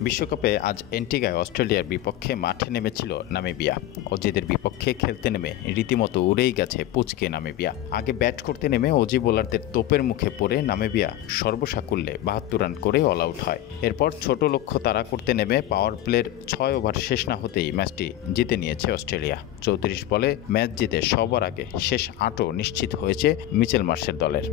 বিশ্বকাপে আজ এন্টিগায় অস্ট্রেলিয়ার বিপক্ষে মাঠে নেমেছিল নামিবিয়া। অজিদের বিপক্ষে খেলতে নেমে রীতিমতো উড়েই গেছে পুচকে নামিবিয়া। আগে ব্যাট করতে নেমে অজি বোলারদের তোপের মুখে পড়ে নামিবিয়া সর্বসাকুল্যে ৭২ রান করে অল আউট হয়। এরপর ছোট লক্ষ্য তাড়া করতে নেমে পাওয়ার প্লের ৬ ওভার শেষ না হতেই ম্যাচটি জিতে নিয়েছে অস্ট্রেলিয়া। ৩৪ বলে ম্যাচ জিতে সবার আগে শেষ ৮ও নিশ্চিত হয়েছে মিচেল মার্শের দলের।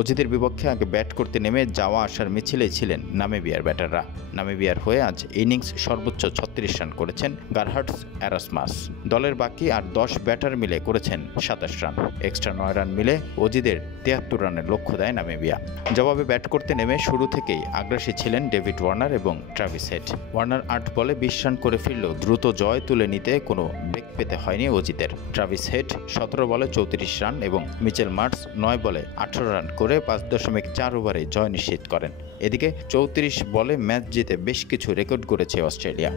অজিদের বিপক্ষে আগে ব্যাট করতে নেমে যাওয়া আসার মিছিলেই ছিলেন নামিবিয়ার ব্যাটাররা। নামিবিয়ার হয়ে আজ ইনিংস সর্বোচ্চ ৩৬ রান করেছেন গারহার্টস অ্যারাসমাস। দলের বাকি আর ১০ ব্যাটার মিলে করেছেন ২৭ রান। এক্সট্রা ৯ রান মিলে অজিদের ৭৩ রানের লক্ষ্য দেয় নামিবিয়া। জবাবে ব্যাট করতে নেমে শুরু থেকেই আগ্রাসী ছিলেন ডেভিড ওয়ার্নার এবং ট্রাভিস হেড। ওয়ার্নার ৮ বলে ২০ রান করে ফিরলেও দ্রুত জয় তুলে নিতে কোনো বেগ পেতে হয়নি অজিদের। ট্রাভিস হেড ১৭ বলে ৩৪ রান এবং মিচেল মার্শ ৯ বলে ১৮ রান করে ৫.৪ ওভারে জয় নিশ্চিত করেন। এদিকে ৩৪ বলে ম্যাচ জিতে বেশ কিছু রেকর্ড গড়েছে অস্ট্রেলিয়া।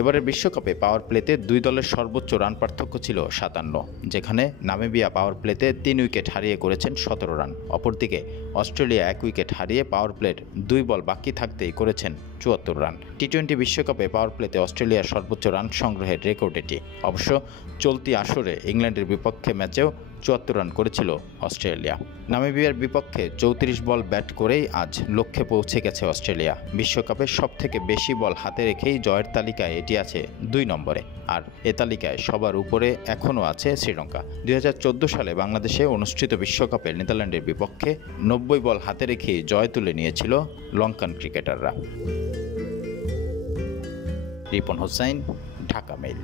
এবারের বিশ্বকাপে পাওয়ার প্লেতে দুই দলের সর্বোচ্চ রান পার্থক্য ছিল ৫৭, যেখানে নামিবিয়া পাওয়ার প্লেতে ৩ উইকেট হারিয়ে করেছেন ১৭ রান। অপরদিকে অস্ট্রেলিয়া ১ উইকেট হারিয়ে পাওয়ার প্লের ২ বল বাকি থাকতেই করেছেন ৭৪ রান। টি-২০ বিশ্বকাপে পাওয়ার প্লেতে অস্ট্রেলিয়ার সর্বোচ্চ রান সংগ্রহের রেকর্ড এটি। অবশ্য চলতি আসরে ইংল্যান্ডের বিপক্ষে ম্যাচেও ৭৪ রান করেছিল অস্ট্রেলিয়া। নামিবিয়ার বিপক্ষে ৩৪ বল ব্যাট করেই আজ লক্ষ্যে পৌঁছে গেছে অস্ট্রেলিয়া। বিশ্বকাপে সবথেকে বেশি বল হাতে রেখেই জয়ের তালিকায় এটি আছে ২ নম্বরে। আর এ তালিকায় সবার উপরে এখনও আছে শ্রীলঙ্কা। ২০১৪ সালে বাংলাদেশে অনুষ্ঠিত বিশ্বকাপে নেদারল্যান্ডের বিপক্ষে ৯০ বল হাতে রেখেই জয় তুলে নিয়েছিল লঙ্কান ক্রিকেটাররা। রিপন হোসাইন, ঢাকা মেইল।